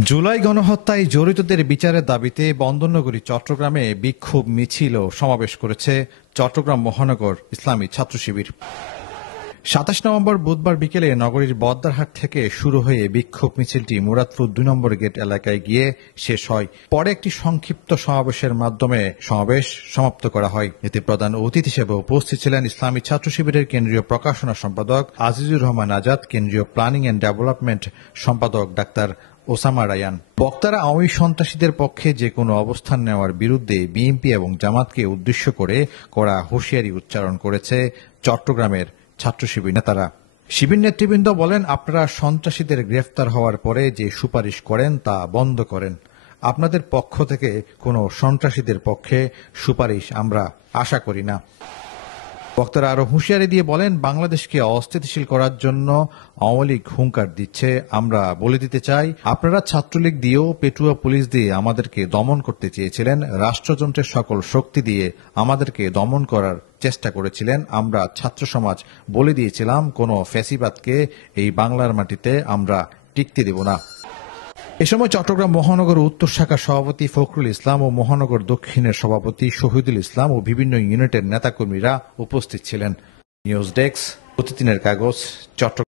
জুলাই গণহত্যায় জড়িতদের বিচারের দাবিতে বন্দরনগরী চট্টগ্রামে বিক্ষোভ মিছিল ও সমাবেশ করেছে চট্টগ্রাম মহানগর ইসলামী ছাত্র শিবির। ২৭ নভেম্বর বুধবার বিকেলে নগরীর বদ্দারহাট থেকে শুরু হয়ে বিক্ষোভ মিছিলটি মুরাদপুর ২ নম্বর গেট এলাকায় গিয়ে শেষ হয়। পরে একটি সংক্ষিপ্ত সমাবেশের মাধ্যমে সমাবেশ সমাপ্ত করা হয়। এতে প্রধান অতিথি হিসেবে উপস্থিত ছিলেন ইসলামী ছাত্র শিবিরের কেন্দ্রীয় প্রকাশনা সম্পাদক আজিজুর রহমান আজাদ, কেন্দ্রীয় প্ল্যানিং অ্যান্ড ডেভেলপমেন্ট সম্পাদক ডাক্তার ওসামা রায়ান। বক্তারা আওয়ামী সন্ত্রাসীদের পক্ষে যে কোনো অবস্থান নেওয়ার বিরুদ্ধে বিএনপি এবং জামাতকে উদ্দেশ্য করে কড়া হুঁশিয়ারি উচ্চারণ করেছে চট্টগ্রামের ছাত্র শিবির নেতারা। শিবির নেতৃবৃন্দ বলেন, আপনারা সন্ত্রাসীদের গ্রেফতার হওয়ার পরে যে সুপারিশ করেন তা বন্ধ করেন। আপনাদের পক্ষ থেকে কোনো সন্ত্রাসীদের পক্ষে সুপারিশ আমরা আশা করি না। বক্তারা আরো হুঁশিয়ারি দিয়ে বলেন, বাংলাদেশকে অস্থিতিশীল করার জন্য আওয়ামী লীগ হুঙ্কার দিচ্ছে। আমরা বলে দিতে চাই, আপনারা ছাত্রলীগ দিয়েও পেটুয়া পুলিশ দিয়ে আমাদেরকে দমন করতে চেয়েছিলেন, রাষ্ট্রযন্ত্রের সকল শক্তি দিয়ে আমাদেরকে দমন করার চেষ্টা করেছিলেন। আমরা ছাত্র সমাজ বলে দিয়েছিলাম, কোনো ফ্যাসিবাদকে এই বাংলার মাটিতে আমরা টিকতে দেব না। এ সময় চট্টগ্রাম মহানগর উত্তর শাখার সভাপতি ফখরুল ইসলাম ও মহানগর দক্ষিণের সভাপতি শহীদুল ইসলাম ও বিভিন্ন ইউনিটের নেতাকর্মীরা উপস্থিত ছিলেন। নিউজ ডেস্ক, প্রতিদিনের কাগজ, চট্টগ্রাম।